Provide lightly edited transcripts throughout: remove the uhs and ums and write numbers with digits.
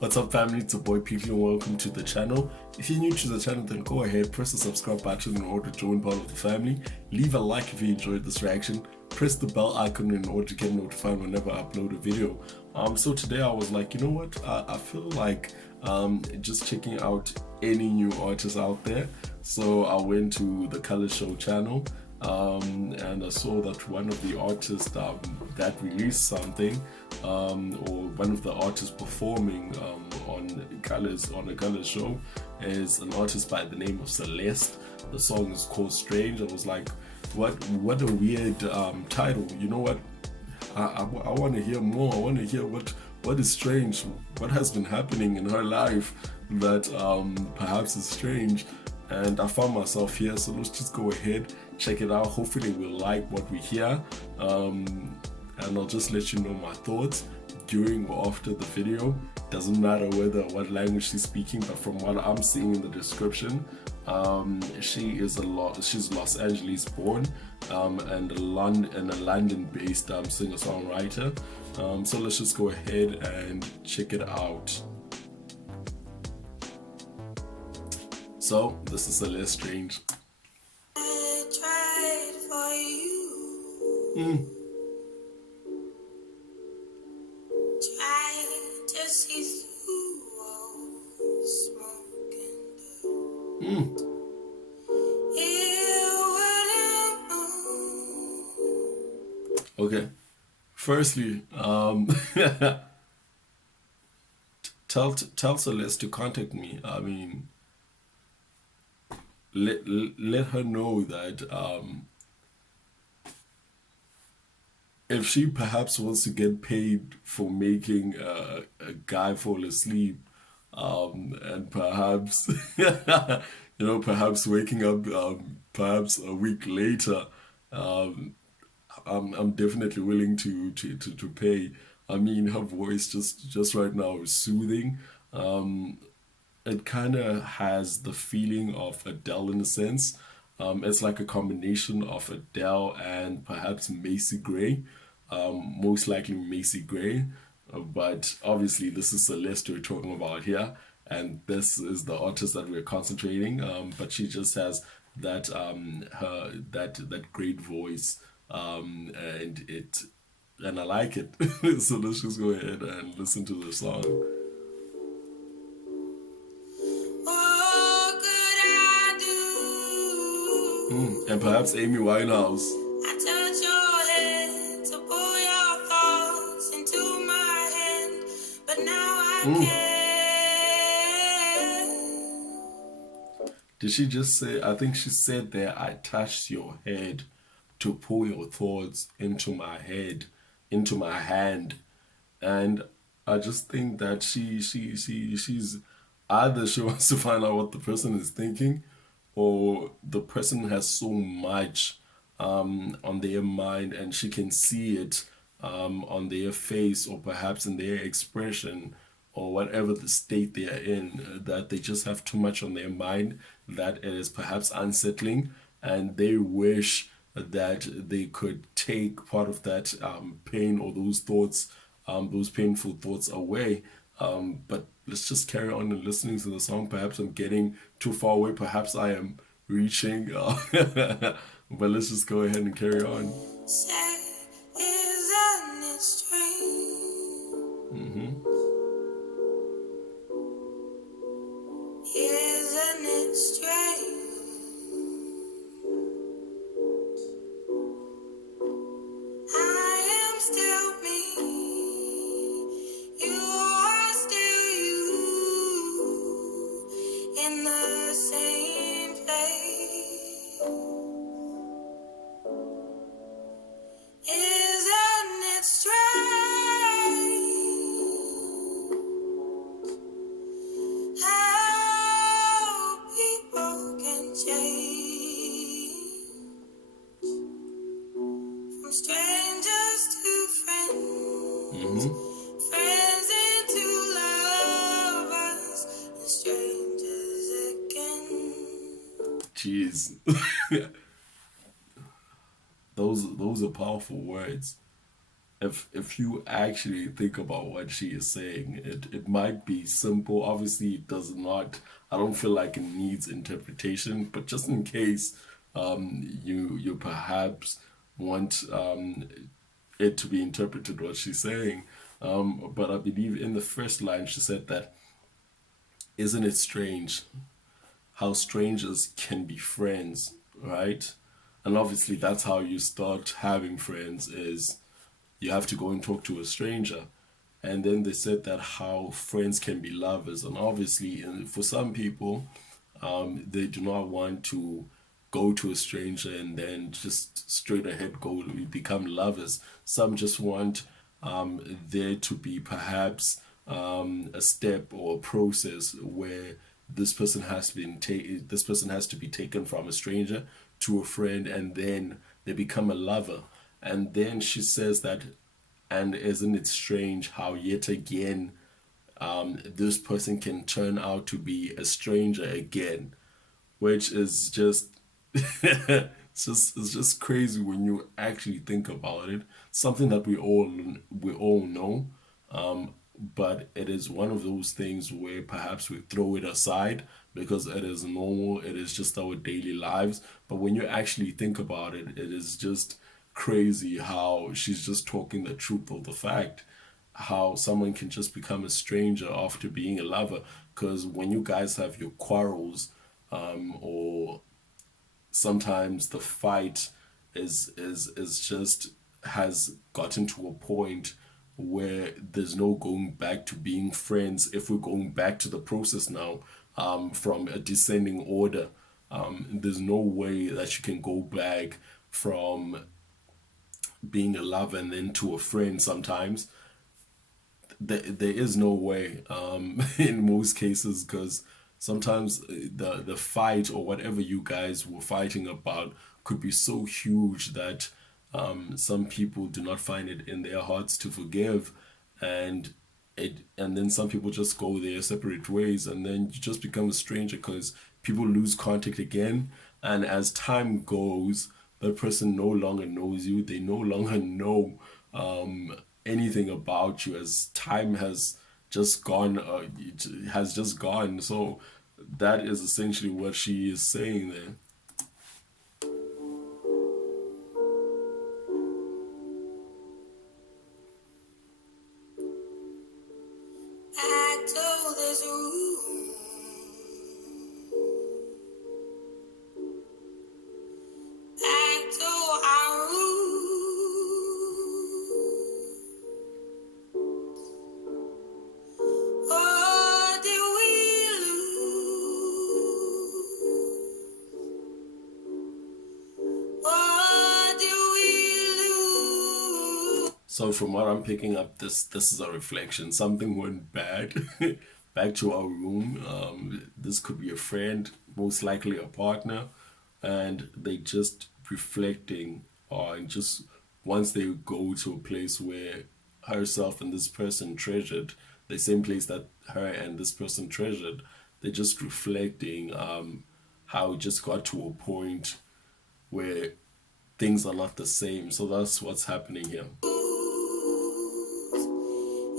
What's up, family? It's your boy Peaky and welcome to the channel. If you're new to the channel, then go ahead, press the subscribe button in order to join part of the family. Leave a like if you enjoyed this reaction. Press the bell icon in order to get notified whenever I upload a video. So today I was like, you know what? I feel like just checking out any new artists out there. So I went to the Color Show channel. And I saw that one of the artists that released something, or one of the artists performing on a color show, is an artist by the name of Celeste. The song is called Strange. I was like, what a weird title. You know what? I want to hear more. I want to hear what is strange, what has been happening in her life that perhaps is strange. And I found myself here, so let's just go ahead, check it out. Hopefully we'll like what we hear, and I'll just let you know my thoughts during or after the video. Doesn't matter what language she's speaking, but from what I'm seeing in the description, she's Los Angeles born, and a London-based singer-songwriter. So let's just go ahead and check it out. So this is Celeste Strange. I tried for you. Tried to see through all the smoke and dirt. It wouldn't move. Okay. Firstly, tell Celeste to contact me. I mean, let her know that if she perhaps wants to get paid for making a guy fall asleep, and perhaps perhaps waking up perhaps a week later, I'm definitely willing to pay. I mean, her voice just right now is soothing. It kind of has the feeling of Adele in a sense. It's like a combination of Adele and perhaps Macy Gray, most likely Macy Gray. But obviously this is Celeste we're talking about here, and this is the artist that we're concentrating. But she just has that that great voice, and I like it. So let's just go ahead and listen to the song. And perhaps Amy Winehouse. I touch your head to pull your thoughts into my hand, but now I can't. Did she just say? I think she said there, I touched your head to pull your thoughts into my head, into my hand. And I just think that she's either she wants to find out what the person is thinking, or the person has so much on their mind and she can see it on their face, or perhaps in their expression, or whatever the state they are in, that they just have too much on their mind that it is perhaps unsettling, and they wish that they could take part of that pain or those thoughts, those painful thoughts away. But let's just carry on and listening to the song. Perhaps I'm getting too far away. Perhaps I am reaching. But let's just go ahead and carry on. Say, isn't it strange? Isn't it strange? I am still me. You are still you. In the same place. Isn't it strange how people can change from strangers to friends, friends into lovers, and strangers again. Jeez. Those are powerful words. if you actually think about what she is saying, it might be simple. Obviously, it does not. I don't feel like it needs interpretation, but just in case, you perhaps want it to be interpreted what she's saying. But I believe in the first line she said that, isn't it strange how strangers can be friends, right? And obviously that's how you start having friends, is you have to go and talk to a stranger. And then they said that how friends can be lovers. And obviously, for some people, they do not want to go to a stranger and then just straight ahead go become lovers. Some just want there to be perhaps a step or a process where this person has to be taken from a stranger to a friend, and then they become a lover. And then she says that, and isn't it strange how yet again this person can turn out to be a stranger again, which is just it's just crazy when you actually think about it. Something that we all know, but it is one of those things where perhaps we throw it aside because it is normal, it is just our daily lives. But when you actually think about it, it is just crazy how she's just talking the truth of the fact, how someone can just become a stranger after being a lover. Because when you guys have your quarrels, or sometimes the fight is just has gotten to a point where there's no going back to being friends. If we're going back to the process now, from a descending order, there's no way that you can go back from being a lover and then to a friend. Sometimes there is no way, in most cases, because sometimes the fight or whatever you guys were fighting about could be so huge that some people do not find it in their hearts to forgive, and and then some people just go their separate ways, and then you just become a stranger because people lose contact again. And as time goes, the person no longer knows you, they no longer know anything about you, as time has just gone, it has just gone. So that is essentially what she is saying there. Back to this room. Back to our room. What did we lose? What did we lose? So from what I'm picking up, this is a reflection. Something went bad. Back to our room. This could be a friend, most likely a partner, and they just reflecting on just once they go to a place where herself and this person treasured, the same place that her and this person treasured, they're just reflecting how it just got to a point where things are not the same. So that's what's happening here.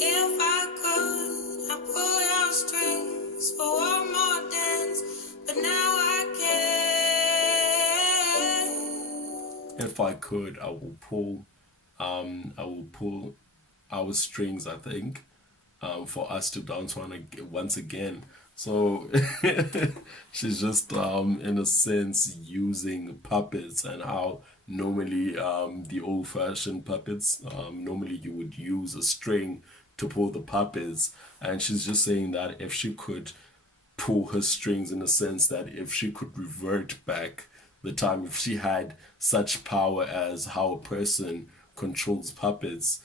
If I could, I'd pull your strings for one more dance, but now I can't. If I could, I will pull our strings, I think, for us to dance once again. So she's just in a sense using puppets, and how normally the old-fashioned puppets, normally you would use a string to pull the puppets, and she's just saying that if she could pull her strings, in a sense that if she could revert back the time, if she had such power as how a person controls puppets,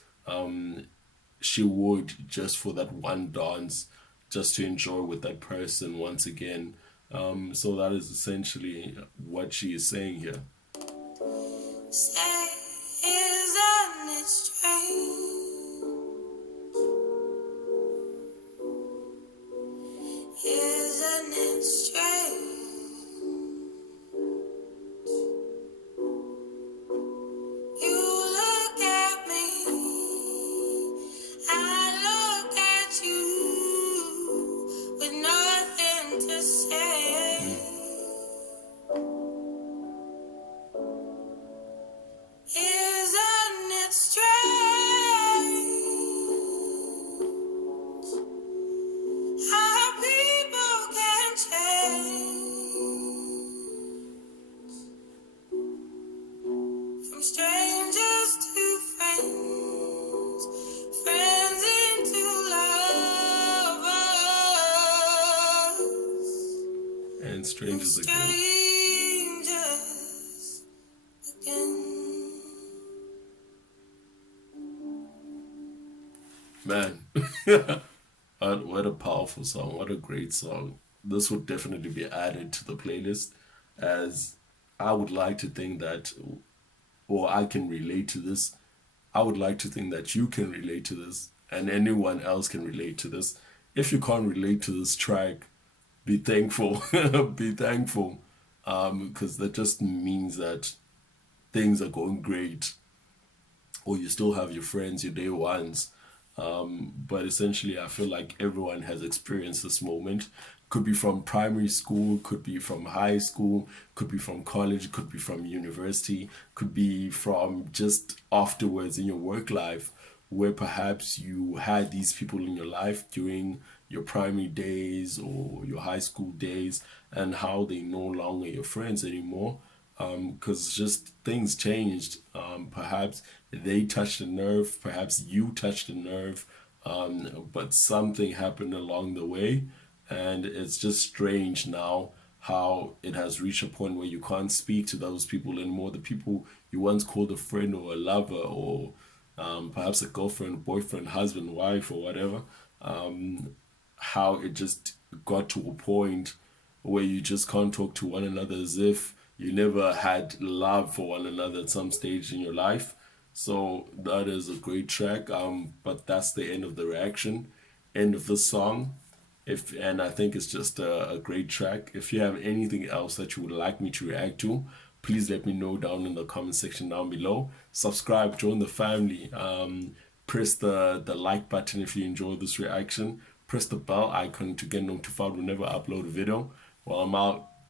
she would, just for that one dance, just to enjoy with that person once again. So that is essentially what she is saying here. Say, isn't it strange? Isn't it strange? You look at me Man, strangers again. Strangers again. Man, what a powerful song. What a great song. This would definitely be added to the playlist, as I would like to think that, or I can relate to this. I would like to think that you can relate to this and anyone else can relate to this. If you can't relate to this track, be thankful. Be thankful. Because that just means that things are going great, or you still have your friends, your day ones. But essentially, I feel like everyone has experienced this moment. Could be from primary school, could be from high school, could be from college, could be from university, could be from just afterwards in your work life, where perhaps you had these people in your life during your primary days or your high school days, and how they no longer your friends anymore, because just things changed. Perhaps they touched a nerve, perhaps you touched a nerve, but something happened along the way, and it's just strange now how it has reached a point where you can't speak to those people anymore. The people you once called a friend or a lover, or perhaps a girlfriend, boyfriend, husband, wife, or whatever. How it just got to a point where you just can't talk to one another, as if you never had love for one another at some stage in your life. So that is a great track. But that's the end of the reaction, end of the song. If and I think it's just a great track. If you have anything else that you would like me to react to, please let me know down in the comment section down below. Subscribe, join the family. Press the like button if you enjoy this reaction. Press the bell icon to get notified whenever I upload a video. Well, I'm out.